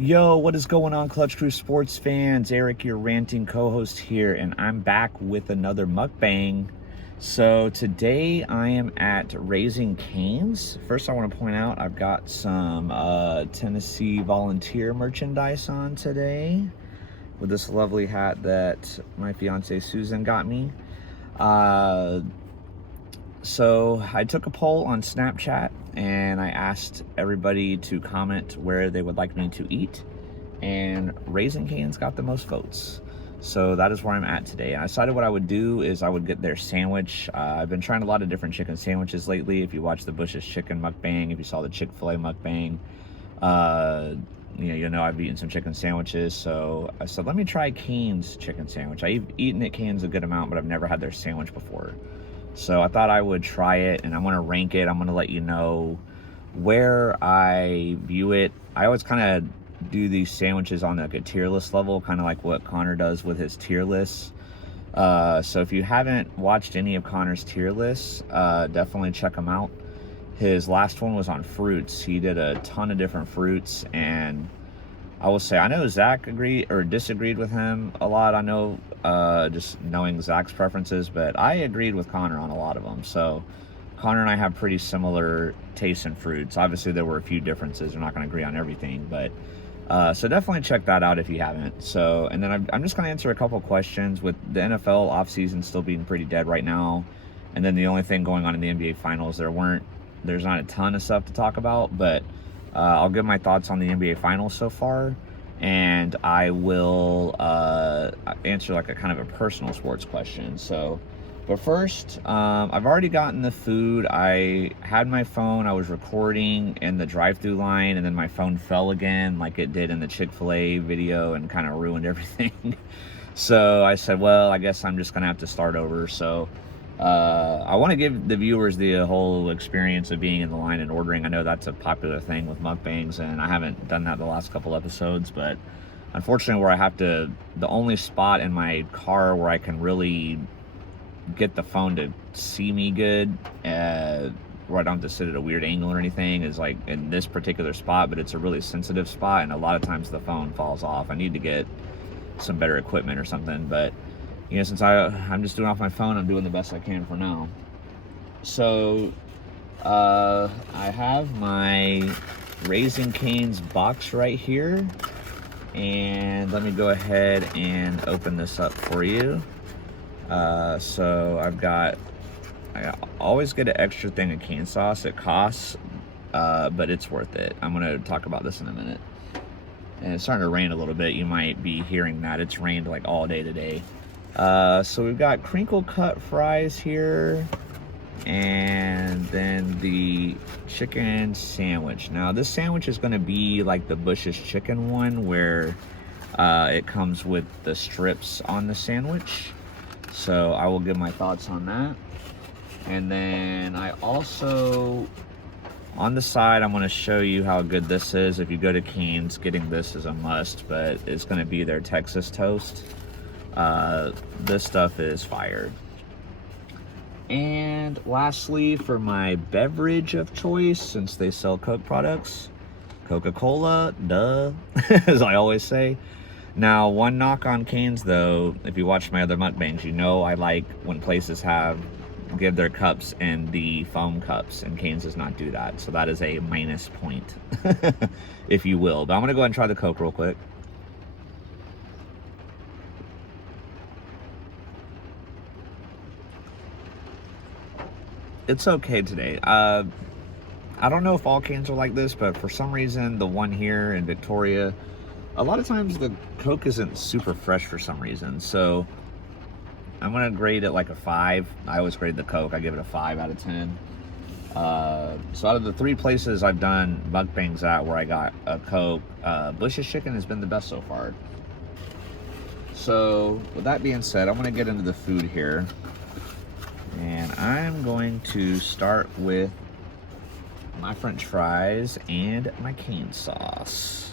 Yo, what is going on, Clutch Crew Sports fans? Eric, your ranting co-host here, and I'm back with another mukbang. So today I am at Raising Cane's. First, I want to point out I've got some Tennessee Volunteer merchandise on today with this lovely hat that my fiance Susan got me. So I took a poll on Snapchat and I asked everybody to comment where they would like me to eat, and Raising Cane's got the most votes. So that is where I'm at today. I decided what I would do is I would get their sandwich. I've been trying a lot of different chicken sandwiches lately. If you watch the Bush's Chicken mukbang, if you saw the Chick-fil-A mukbang, you know I've eaten some chicken sandwiches. So I said, let me try Cane's chicken sandwich. I've eaten at Cane's a good amount, but I've never had their sandwich before. So I thought I would try it, and I'm going to rank it. I'm going to let you know where I view it. I always kind of do these sandwiches on like a tier list level, kind of like what Connor does with his tier lists. So if you haven't watched any of Connor's tier lists, definitely check them out. His last one was on fruits. He did a ton of different fruits, and I will say, I know Zach agreed or disagreed with him a lot. I know, just knowing Zach's preferences, but I agreed with Connor on a lot of them. So Connor and I have pretty similar tastes in fruits. Obviously, there were a few differences. We're not going to agree on everything, but so definitely check that out if you haven't. So, and then I'm just going to answer a couple questions with the NFL offseason still being pretty dead right now. And then the only thing going on in the NBA Finals, there's not a ton of stuff to talk about, but I'll give my thoughts on the NBA Finals so far, and I will answer like a kind of a personal sports question. So, but first, I've already gotten the food. I had my phone, I was recording in the drive-through line, and then my phone fell again like it did in the Chick-fil-A video and kind of ruined everything. So I said, well, I guess I'm just gonna have to start over. So I want to give the viewers the whole experience of being in the line and ordering. I know that's a popular thing with mukbangs, and I haven't done that the last couple episodes, but unfortunately the only spot in my car where I can really get the phone to see me good, where I don't have to sit at a weird angle or anything, is like in this particular spot, but it's a really sensitive spot, and a lot of times the phone falls off. I need to get some better equipment or something, but you know, since I'm just doing off my phone, I'm doing the best I can for now. So I have my Raising Cane's box right here, and let me go ahead and open this up for you. So I always get an extra thing of cane sauce. It costs, but it's worth it. I'm gonna talk about this in a minute. And it's starting to rain a little bit. You might be hearing that. It's rained like all day today. So we've got crinkle cut fries here, and then the chicken sandwich. Now this sandwich is going to be like the Bush's Chicken one, where it comes with the strips on the sandwich. So I will give my thoughts on that. And then I also, on the side, I'm going to show you how good this is. If you go to Cane's, getting this is a must, but it's going to be their Texas toast. This stuff is fire. And lastly, for my beverage of choice, since they sell Coke products, Coca-Cola, duh, as I always say. Now, one knock on Cane's though, if you watch my other mukbangs, you know I like when places give their cups in the foam cups, and Cane's does not do that. So that is a minus point, if you will. But I'm gonna go ahead and try the Coke real quick. It's okay today. I don't know if all Cane's are like this, but for some reason, the one here in Victoria, a lot of times the Coke isn't super fresh for some reason. So I'm gonna grade it like a 5. I always grade the Coke. I give it a 5 out of 10. So out of the 3 places I've done mukbangs at where I got a Coke, Bush's Chicken has been the best so far. So with that being said, I'm gonna get into the food here. And I'm going to start with my French fries and my cane sauce.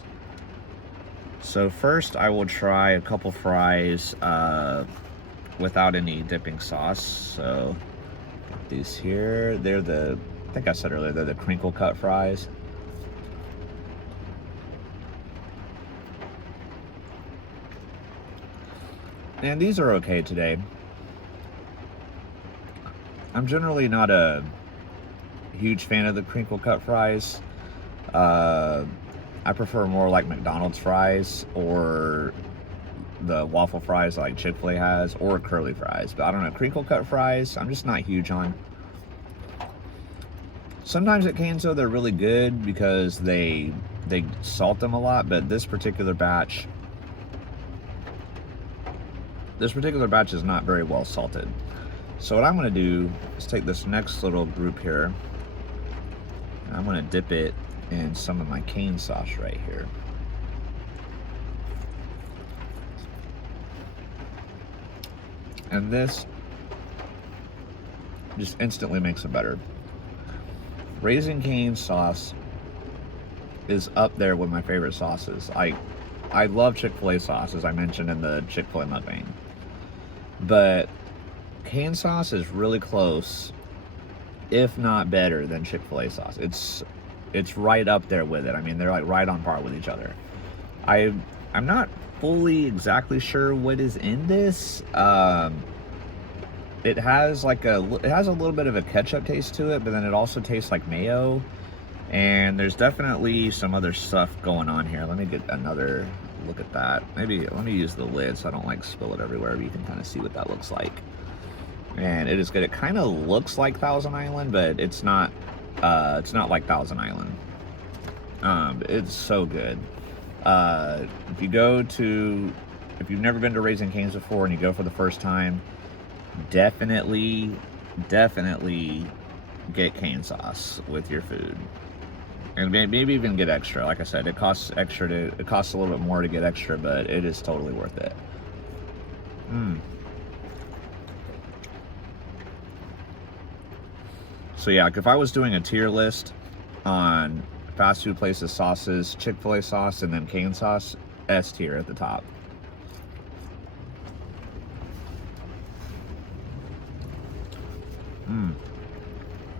So first I will try a couple fries without any dipping sauce. So these here, I think I said earlier, they're the crinkle cut fries. And these are okay today. I'm generally not a huge fan of the crinkle cut fries. I prefer more like McDonald's fries or the waffle fries like Chick-fil-A has, or curly fries. But I don't know, crinkle cut fries, I'm just not huge on. Sometimes at Canso they're really good because they salt them a lot, but this particular batch is not very well salted. So what I'm going to do is take this next little group here, and I'm going to dip it in some of my cane sauce right here. And this just instantly makes it better. Raising Cane sauce is up there with my favorite sauces. I love Chick-fil-A sauce, as I mentioned in the Chick-fil-A mukbang. But cane sauce is really close, if not better, than Chick-fil-A sauce. It's right up there with it. I mean, they're like right on par with each other. I'm not fully exactly sure what is in this. It has a little bit of a ketchup taste to it, but then it also tastes like mayo. And there's definitely some other stuff going on here. Let me get another look at that. Maybe let me use the lid so I don't like spill it everywhere, but you can kind of see what that looks like. And it is good. It kind of looks like Thousand Island, but it's not like Thousand Island. It's so good. If you've never been to Raising Cane's before and you go for the first time, definitely get cane sauce with your food. And maybe even get extra. Like I said, it costs a little bit more to get extra, but it is totally worth it. So yeah, if I was doing a tier list on fast food places sauces, Chick-fil-A sauce, and then cane sauce, S tier at the top.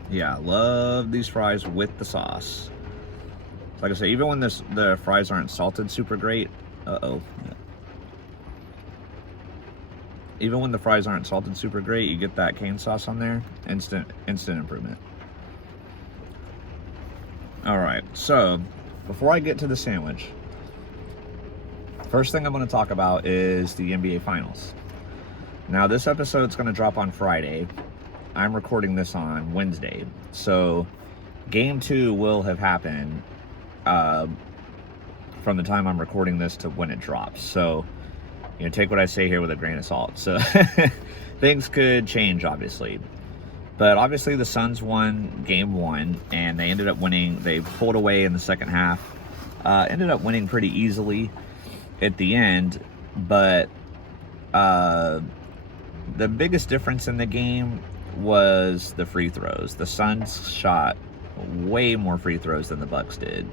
Yeah, love these fries with the sauce. Like I say, even when the fries aren't salted super great, even when the fries aren't salted super great, you get that cane sauce on there, instant improvement. All right, so before I get to the sandwich, first thing I'm going to talk about is the NBA Finals. Now, this episode's going to drop on Friday. I'm recording this on Wednesday, so Game 2 will have happened from the time I'm recording this to when it drops. So, take what I say here with a grain of salt. So, things could change, obviously. But obviously, the Suns won Game 1, and they ended up winning. They pulled away in the second half. Ended up winning pretty easily at the end. But the biggest difference in the game was the free throws. The Suns shot way more free throws than the Bucks did.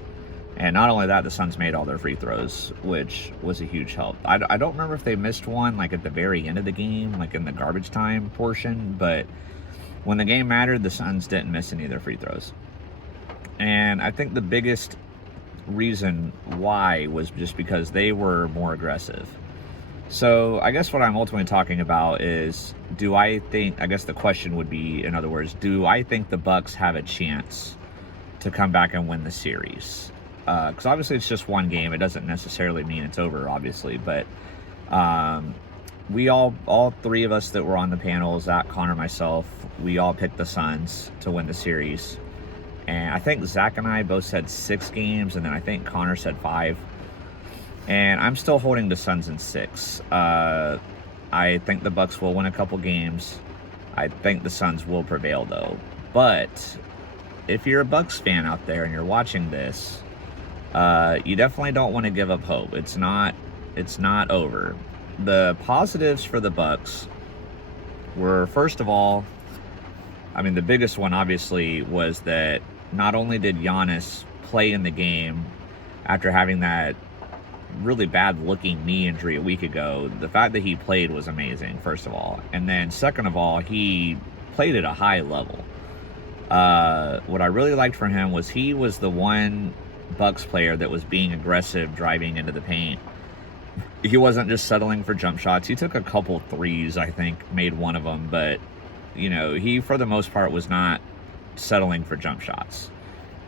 And not only that, the Suns made all their free throws, which was a huge help. I don't remember if they missed one like at the very end of the game, like in the garbage time portion, but when the game mattered, the Suns didn't miss any of their free throws. And I think the biggest reason why was just because they were more aggressive. So I guess what I'm ultimately talking about is, I guess the question would be, in other words, do I think the Bucks have a chance to come back and win the series? Because obviously it's just one game. It doesn't necessarily mean it's over, obviously. But we all three of us that were on the panel, Zach, Connor, myself, we all picked the Suns to win the series. And I think Zach and I both said 6 games, and then I think Connor said 5. And I'm still holding the Suns in 6. I think the Bucks will win a couple games. I think the Suns will prevail, though. But if you're a Bucks fan out there and you're watching this, you definitely don't want to give up hope. It's not over. The positives for the Bucks were, first of all, I mean, the biggest one obviously was that not only did Giannis play in the game after having that really bad looking knee injury a week ago, the fact that he played was amazing, first of all. And then second of all, he played at a high level. What I really liked from him was he was the one Bucks player that was being aggressive driving into the paint. he wasn't just settling for jump shots. He took a couple threes, I think, made one of them, but you know, he for the most part was not settling for jump shots.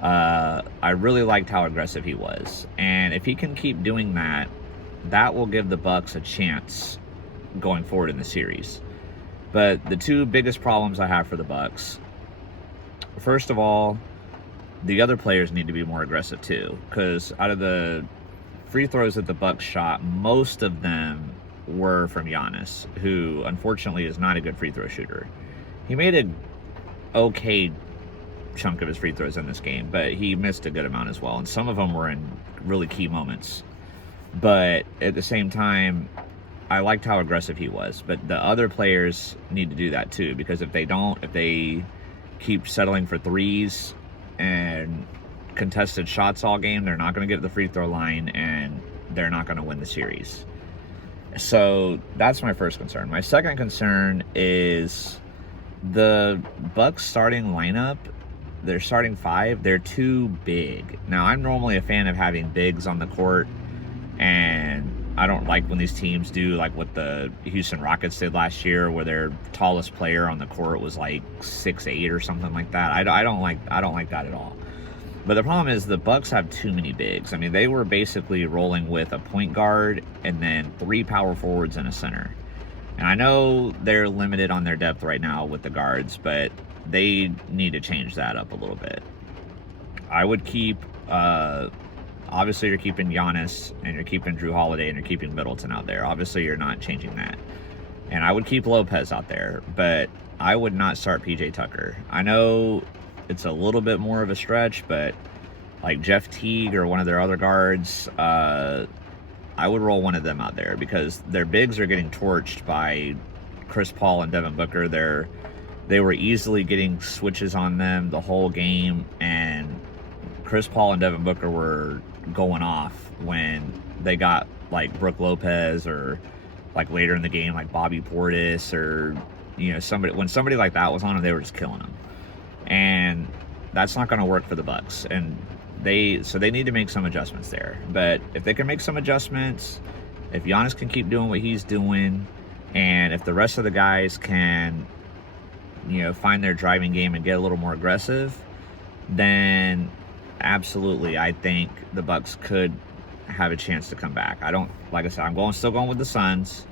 I really liked how aggressive he was, and if he can keep doing that, that will give the Bucks a chance going forward in the series. But the two biggest problems I have for the Bucks, first of all, the other players need to be more aggressive too, because out of the free throws that the Bucks shot, most of them were from Giannis, who unfortunately is not a good free throw shooter. He made a okay chunk of his free throws in this game, but he missed a good amount as well, and some of them were in really key moments. But at the same time, I liked how aggressive he was, but the other players need to do that too, because if they keep settling for threes and contested shots all game, they're not going to get to the free throw line, and they're not going to win the series. So that's my first concern. My second concern is the Bucks starting lineup. Their starting five, they're too big. Now, I'm normally a fan of having bigs on the court, and I don't like when these teams do like what the Houston Rockets did last year, where their tallest player on the court was like 6'8" or something like that. I don't like that at all. But the problem is the Bucks have too many bigs. I mean, they were basically rolling with a point guard and then 3 power forwards and a center. And I know they're limited on their depth right now with the guards, but they need to change that up a little bit. I would keep, obviously you're keeping Giannis, and you're keeping Drew Holiday, and you're keeping Middleton out there. Obviously you're not changing that. And I would keep Lopez out there, but I would not start PJ Tucker. I know it's a little bit more of a stretch, but like Jeff Teague or one of their other guards, I would roll one of them out there, because their bigs are getting torched by Chris Paul and Devin Booker. They were easily getting switches on them the whole game, and Chris Paul and Devin Booker were going off when they got like Brook Lopez, or like later in the game like Bobby Portis, or you know, when somebody like that was on them, they were just killing them. And that's not going to work for the Bucks, and they need to make some adjustments there. But if they can make some adjustments, if Giannis can keep doing what he's doing, and if the rest of the guys can, you know, find their driving game and get a little more aggressive, then absolutely, I think the Bucks could have a chance to come back. Like I said, I'm still going with the Suns.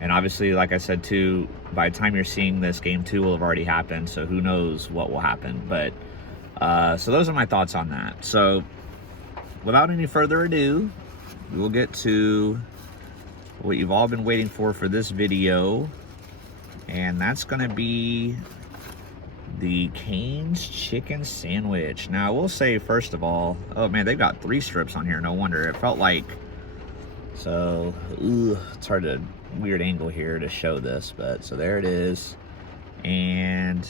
And obviously, like I said too, by the time you're seeing this, game 2 will have already happened, so who knows what will happen. But so those are my thoughts on that. So without any further ado, we will get to what you've all been waiting for this video, and that's going to be the Cane's chicken sandwich. Now, I will say, first of all, oh man, they've got 3 strips on here. No wonder. It felt like, so it's hard to, weird angle here to show this, but so there it is. And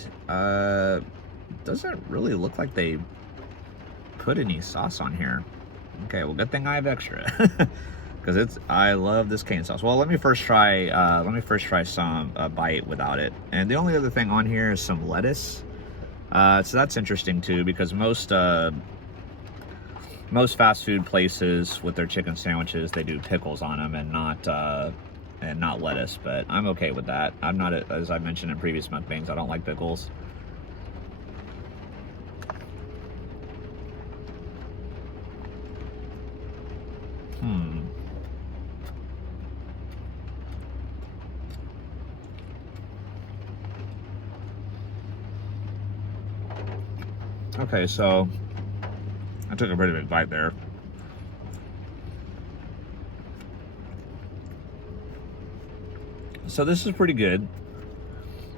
doesn't really look like they put any sauce on here. Okay, well, good thing I have extra, because I love this cane sauce. Well, let me first try some bite without it. And the only other thing on here is some lettuce. So that's interesting too, because most fast food places with their chicken sandwiches, they do pickles on them and not lettuce. But I'm okay with that. I'm not, as I mentioned in previous mukbangs, I don't like pickles. Okay, so I took a pretty big bite there. So this is pretty good.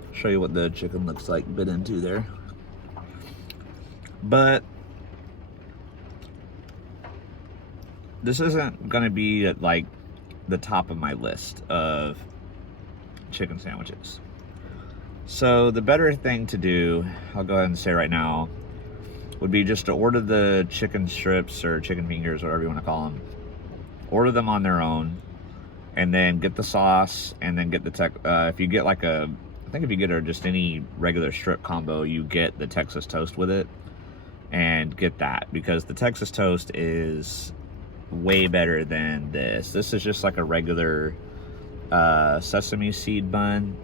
I'll show you what the chicken looks like bit into there. But this isn't going to be at like the top of my list of chicken sandwiches. So the better thing to do, I'll go ahead and say right now, would be just to order the chicken strips or chicken fingers, whatever you want to call them. Order them on their own, and then get the sauce, and then get the if you get like I think if you get just any regular strip combo, you get the Texas toast with it, and get that, because the Texas toast is way better than this. This is just like a regular sesame seed bun.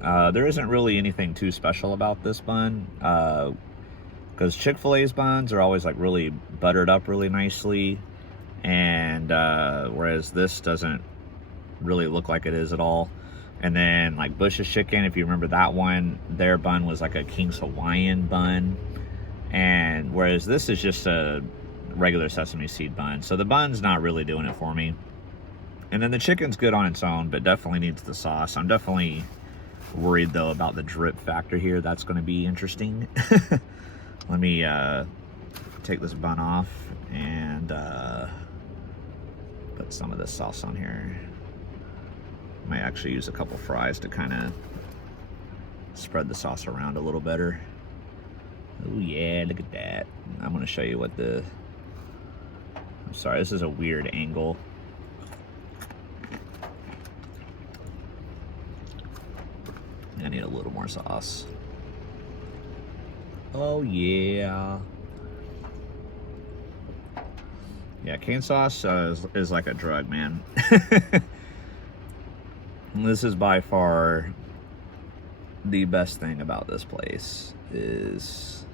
There isn't really anything too special about this bun, because Chick-fil-A's buns are always like really buttered up really nicely, and whereas this doesn't really look like it is at all. And then like Bush's Chicken, if you remember that one, their bun was like a King's Hawaiian bun, and whereas this is just a regular sesame seed bun. So the bun's not really doing it for me. And then the chicken's good on its own, but definitely needs the sauce. I'm definitely worried though about the drip factor here. That's going to be interesting. Let me take this bun off and put some of this sauce on here. Might actually use a couple fries to kind of spread the sauce around a little better. Oh yeah, look at that. I'm going to show you what the... I'm sorry, this is a weird angle. I need a little more sauce. Oh yeah. Yeah, cane sauce is like a drug, man. This is by far the best thing about this place. Is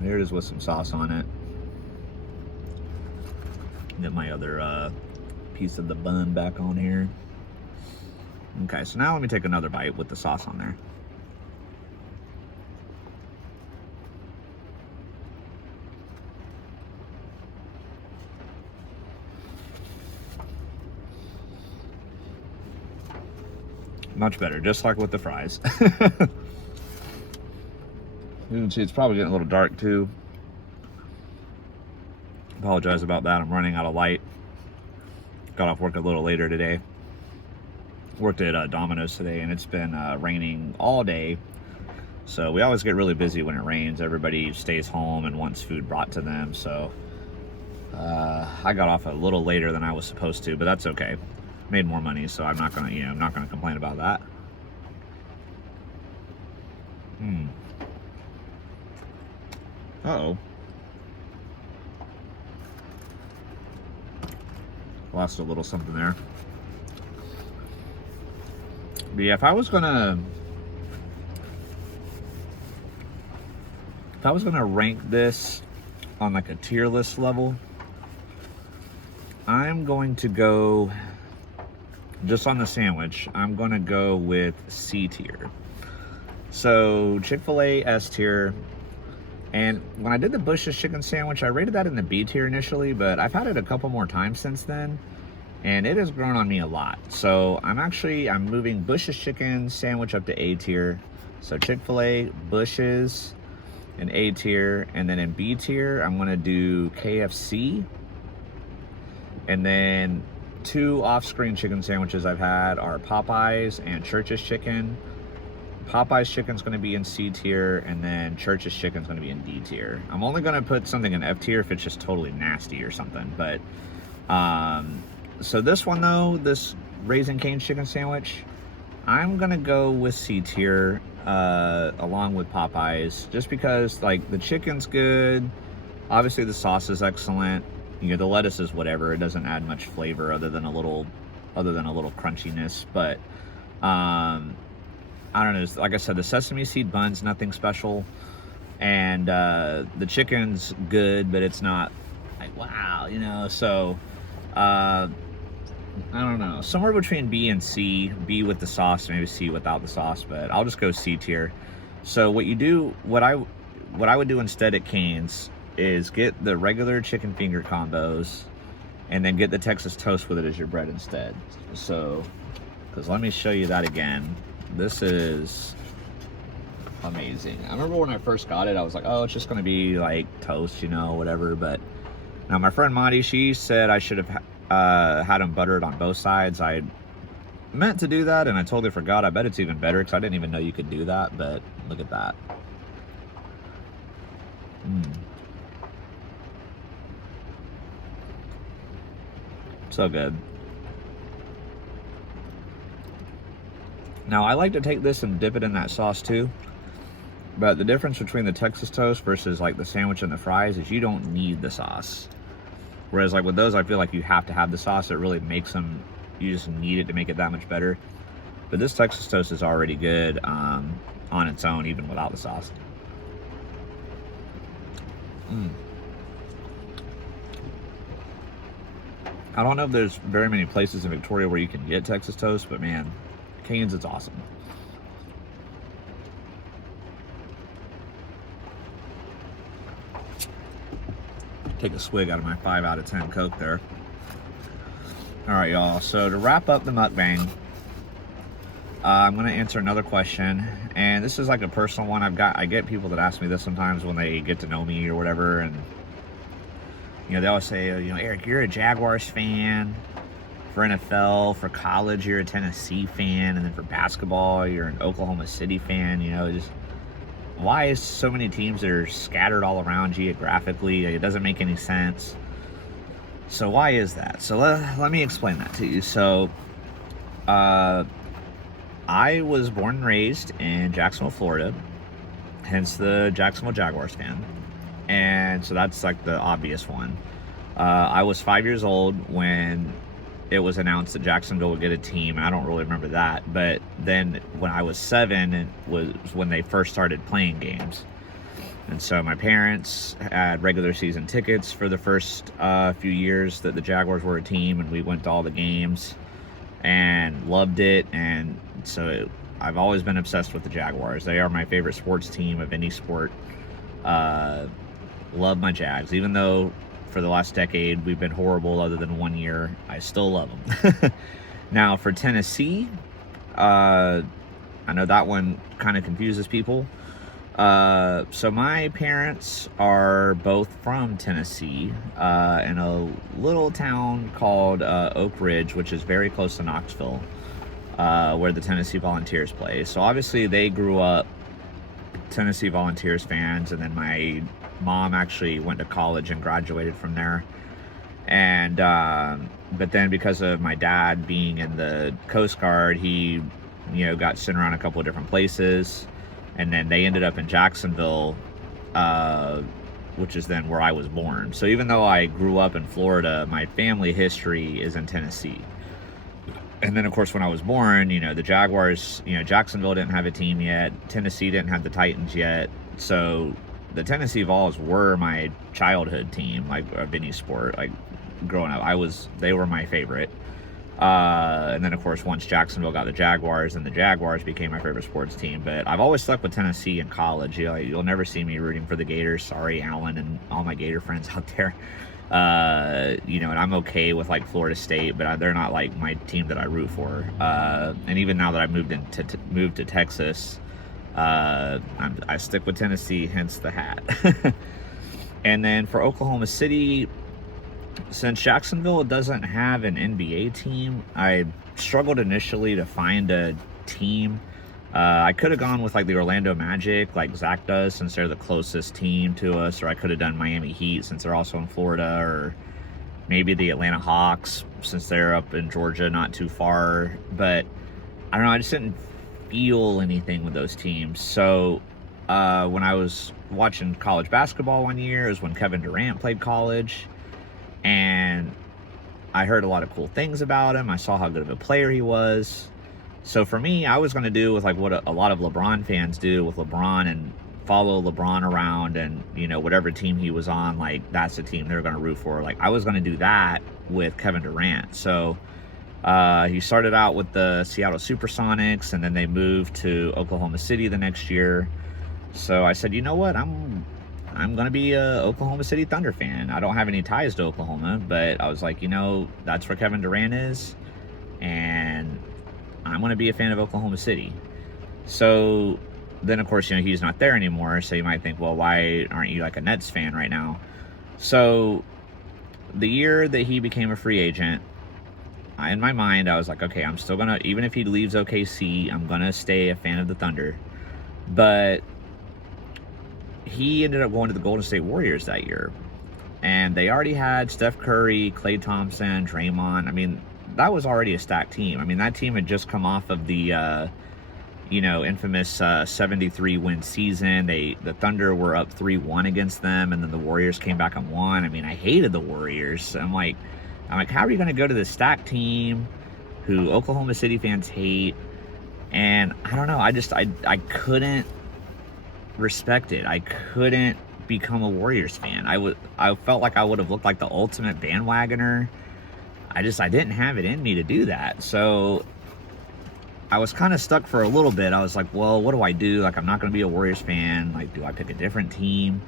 here it is with some sauce on it. Get my other piece of the bun back on here. Okay, so now let me take another bite with the sauce on there. Much better, just like with the fries. You can see it's probably getting a little dark too. Apologize about that, I'm running out of light. Got off work a little later today. Worked at Domino's today, and it's been raining all day. So we always get really busy when it rains. Everybody stays home and wants food brought to them. So I got off a little later than I was supposed to, but that's okay. Made more money, so I'm not gonna, I'm not gonna complain about that. Uh-oh. Lost a little something there. But yeah, if I was gonna rank this on like a tier list level, I'm going to go, just on the sandwich, I'm gonna go with C tier. So Chick-fil-A S tier, and when I did the Bush's chicken sandwich, I rated that in the B tier initially, but I've had it a couple more times since then, and it has grown on me a lot. So I'm moving Bush's chicken sandwich up to A tier. So Chick-fil-A, Bush's, in A tier, and then in B tier, I'm gonna do KFC, and then two off-screen chicken sandwiches I've had are Popeyes and Church's Chicken. Popeye's chicken's going to be in C tier, and then Church's chicken's going to be in D tier. I'm only going to put something in F tier if it's just totally nasty or something. But so this one though, this Raising Cane's chicken sandwich, I'm going to go with C tier along with Popeyes, just because like the chicken's good. Obviously the sauce is excellent. You know, the lettuce is whatever. It doesn't add much flavor other than a little crunchiness. But I don't know, like I said, the sesame seed bun's nothing special, and the chicken's good, but it's not like wow, so I don't know, somewhere between B and C. B with the sauce, maybe C without the sauce, but I'll just go C tier. So what I would do instead at Cane's is get the regular chicken finger combos and then get the Texas toast with it as your bread instead. So, because let me show you that again. This is amazing. I remember when I first got it, I was like, oh, it's just going to be like toast, whatever. But now my friend Monty, she said I should have had them buttered on both sides. I meant to do that, and I totally forgot. I bet it's even better because I didn't even know you could do that. But look at that. So good. Now, I like to take this and dip it in that sauce too. But the difference between the Texas toast versus like the sandwich and the fries is you don't need the sauce. Whereas like with those, I feel like you have to have the sauce. It really makes them, you just need it to make it that much better. But this Texas toast is already good on its own, even without the sauce. I don't know if there's very many places in Victoria where you can get Texas toast, but man, Cane's, it's awesome. Take a swig out of my 5 out of 10 Coke there. All right, y'all. So to wrap up the mukbang, I'm going to answer another question, and this is like a personal one. I get people that ask me this sometimes when they get to know me or whatever, and you know, they always say, you know, Eric, you're a Jaguars fan. For NFL, for college, you're a Tennessee fan, and then for basketball, you're an Oklahoma City fan. You know, just why is so many teams that are scattered all around geographically? It doesn't make any sense. So why is that? So let me explain that to you. So I was born and raised in Jacksonville, Florida, hence the Jacksonville Jaguars fan. And so that's like the obvious one. I was 5 years old when it was announced that Jacksonville would get a team. I don't really remember that, but then when I was 7, it was when they first started playing games. And so my parents had regular season tickets for the first few years that the Jaguars were a team, and we went to all the games and loved it. And so I've always been obsessed with the Jaguars. They are my favorite sports team of any sport. Love my Jags, even though for the last decade we've been horrible other than 1 year. I still love them. Now for Tennessee, I know that one kind of confuses people. So my parents are both from Tennessee, in a little town called Oak Ridge, which is very close to Knoxville, where the Tennessee Volunteers play. So obviously they grew up Tennessee Volunteers fans, and then my mom actually went to college and graduated from there. And but then because of my dad being in the Coast Guard, he, you know, got sent around a couple of different places, and then they ended up in Jacksonville, which is then where I was born. So even though I grew up in Florida, my family history is in Tennessee. And then, of course, when I was born, you know, the Jaguars, you know, Jacksonville didn't have a team yet. Tennessee didn't have the Titans yet. So the Tennessee Vols were my childhood team, like of any sport. Like growing up, they were my favorite. And then, of course, once Jacksonville got the Jaguars, and the Jaguars became my favorite sports team. But I've always stuck with Tennessee in college. You know, you'll never see me rooting for the Gators. Sorry, Alan and all my Gator friends out there. You know, and I'm okay with like Florida State, but they're not like my team that I root for. And even now that I've moved to Texas, I stick with Tennessee, hence the hat. And then for Oklahoma City, since Jacksonville doesn't have an NBA team, I struggled initially to find a team. I could have gone with like the Orlando Magic, like Zach does, since they're the closest team to us, or I could have done Miami Heat since they're also in Florida, or maybe the Atlanta Hawks since they're up in Georgia, not too far. But I don't know, I just didn't feel anything with those teams. So when I was watching college basketball one year is when Kevin Durant played college, and I heard a lot of cool things about him. I saw how good of a player he was. So for me, I was going to do with like what a lot of LeBron fans do with LeBron, and follow LeBron around, and, you know, whatever team he was on, like that's the team they're going to root for. Like I was going to do that with Kevin Durant. So he started out with the Seattle Supersonics, and then they moved to Oklahoma City the next year. So I said, you know what, I'm going to be a Oklahoma City Thunder fan. I don't have any ties to Oklahoma, but I was like, you know, that's where Kevin Durant is, and I'm going to be a fan of Oklahoma City. So then, of course, you know, he's not there anymore. So you might think, well, why aren't you like a Nets fan right now? So the year that he became a free agent, in my mind, I was like, okay, I'm still going to, even if he leaves OKC, I'm going to stay a fan of the Thunder. But he ended up going to the Golden State Warriors that year. And they already had Steph Curry, Klay Thompson, Draymond. I mean, that was already a stacked team. I mean, that team had just come off of the infamous 73 win season. The Thunder were up 3-1 against them, and then the Warriors came back and won. I mean, I hated the Warriors. I'm like, how are you going to go to this stacked team who Oklahoma City fans hate? And I don't know. I couldn't respect it. I couldn't become a Warriors fan. I felt like I would have looked like the ultimate bandwagoner. I didn't have it in me to do that. So I was kind of stuck for a little bit. I was like, well, what do I do? Like, I'm not going to be a Warriors fan. Like, do I pick a different team?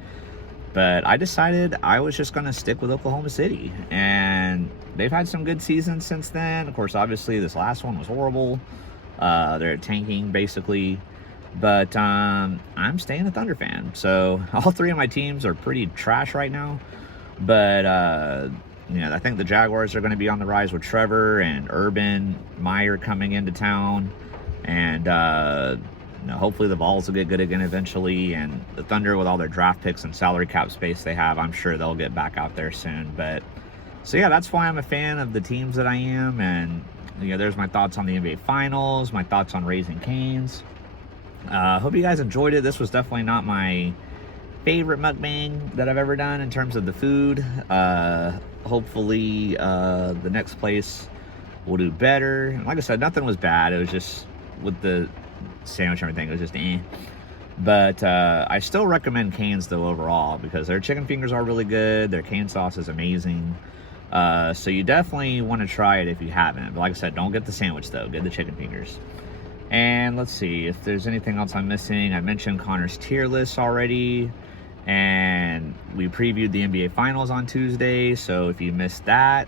But I decided I was just going to stick with Oklahoma City. And they've had some good seasons since then. Of course, obviously, this last one was horrible. They're tanking, basically. But I'm staying a Thunder fan. So all three of my teams are pretty trash right now. But, I think the Jaguars are going to be on the rise with Trevor and Urban Meyer coming into town. And hopefully the Vols will get good again eventually. And the Thunder, with all their draft picks and salary cap space they have, I'm sure they'll get back out there soon. But so, yeah, that's why I'm a fan of the teams that I am. And, there's my thoughts on the NBA Finals, my thoughts on Raising Cane's. Hope you guys enjoyed it. This was definitely not my favorite mukbang that I've ever done in terms of the food. Hopefully the next place will do better. And like I said, nothing was bad. It was just with the sandwich and everything, it was just But I still recommend Cane's though overall, because their chicken fingers are really good. Their cane sauce is amazing. So you definitely want to try it if you haven't. But like I said, don't get the sandwich though. Get the chicken fingers. And let's see if there's anything else I'm missing. I mentioned Connor's tier list already. And we previewed the NBA Finals on Tuesday. So if you missed that,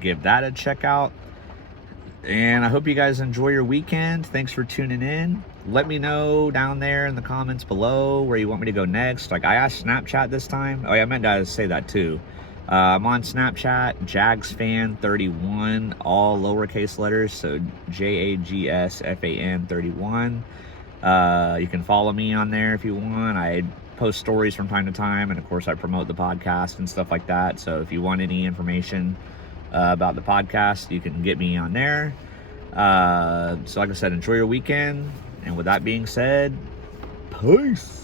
give that a check out. And I hope you guys enjoy your weekend. Thanks for tuning in. Let me know down there in the comments below where you want me to go next. Like, I asked Snapchat this time. Oh yeah, I meant to say that too. I'm on Snapchat, JagsFan31, all lowercase letters, so JAGSFAN31. You can follow me on there if you want. I post stories from time to time, and of course I promote the podcast and stuff like that. So if you want any information about the podcast, you can get me on there. So like I said, enjoy your weekend. And with that being said, peace.